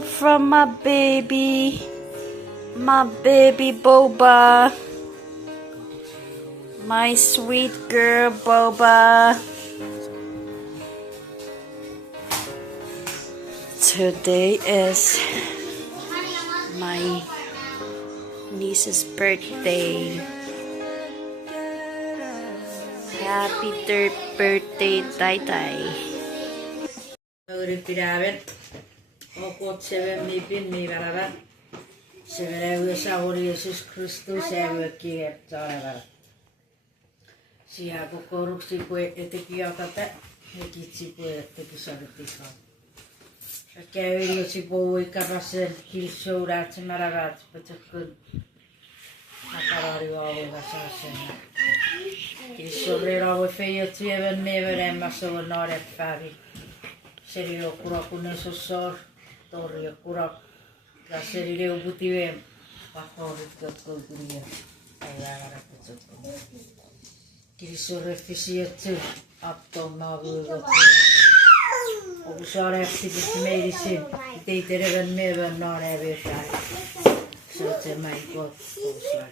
love from my baby Boba, my sweet girl Boba. Today is my niece's birthday. Happy third birthday, Tyty. Jeesus Kristus Siapa korupsi kue etiki otata ekitsi kue etiki sortiko. Kävi si puhui kapasen kilsoudat maravat petukun. Nakarari vauvilla saasen. Kilsorera voi feijot vieven meeveren masovan nooret päivi. Serio kurakunen sosor torjo kurak. Ja seri leuputiveen vakorit jotkut kuria. Ei väärära petukun. Kilsorefti sijoittu aptoon maavuilta. Oku saarehtipusti meilisin. Tei terevän meevän naareen viettää. Se on se mäin kouluslainen.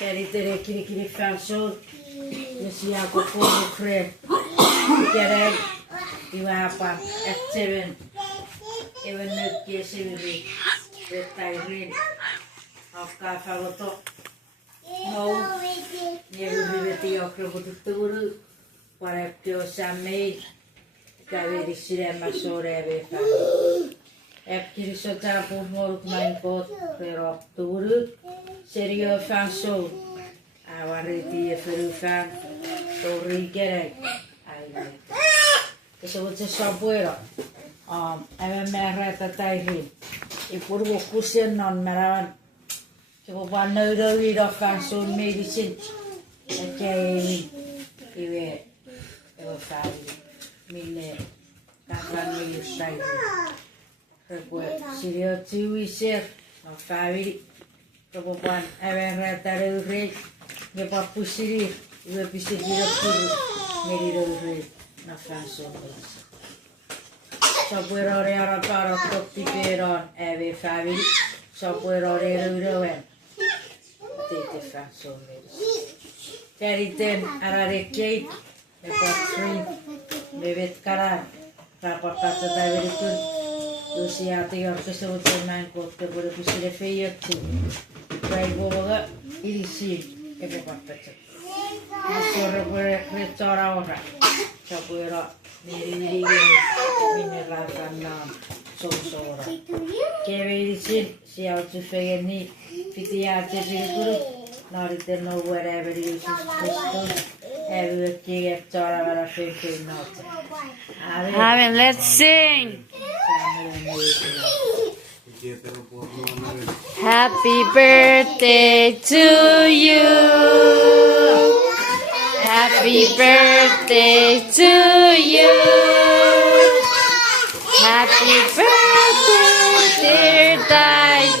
Käri tere kiri fansoon. Ja sijaa koko ukreen. Käden. Ivähäpän. Ätseven. Even nökkiä silvi. Vettäiriin. Hakkaa faloto. No. Nievi veti jokropututtuuru. Parempi osaan meitä. Käveli sidemmässä sorevia päivä. Äpkirissä on tää puhmorut main kootero tuuru. Serio fan soul. Avariti ja feru fan. Torri kerek. Aivan. Ja se on se sapuero. Aivan määräätä täihin. Ja purvu kusennon määrään. Se on vaan nöydä viida fan soul medicine. Ja käy. Iwe. Ewa fari, mine kakran milustai. Rekue sirio tiwi ser, no fari. Kepopan ewen retare ure, kepapu siri, iwe pisi kira kuru, meri ure, no fanso milusa. Sapuero reara para kopti peron, ewe fari, sapuero reara wen. Tete fanso milusa. Teriten ararekeit. Epatrin, bevet karan, rapakata taverikun, usiati orkesta vuoteen kotte vuoden pisille feijattu, päivuoga ilisi epopapetta. Sorra vuoden kretsara ora, sapuera niriliigeni, minne raifannaan sousora. Kevelisin sieltä feijani, piti jäätä silkuru, naariten no whatever Jesus Kristus. Amen. Let's sing. Happy birthday to you. Happy birthday to you. Happy birthday, dear Tyty.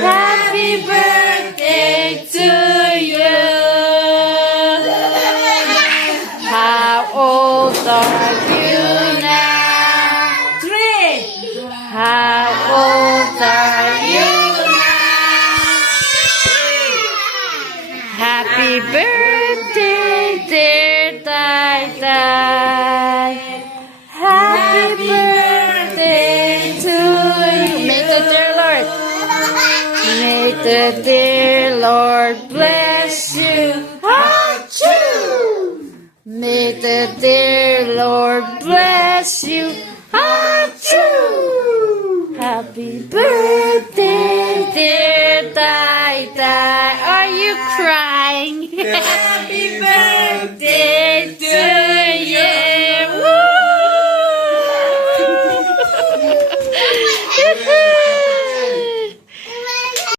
Happy birthday to you. How old are you now? 3. How old are you now? Happy birthday, dear Tyty. Happy birthday to you. May the dear Lord. May the dear Lord bless you. May the dear Lord bless you. Happy birthday, dear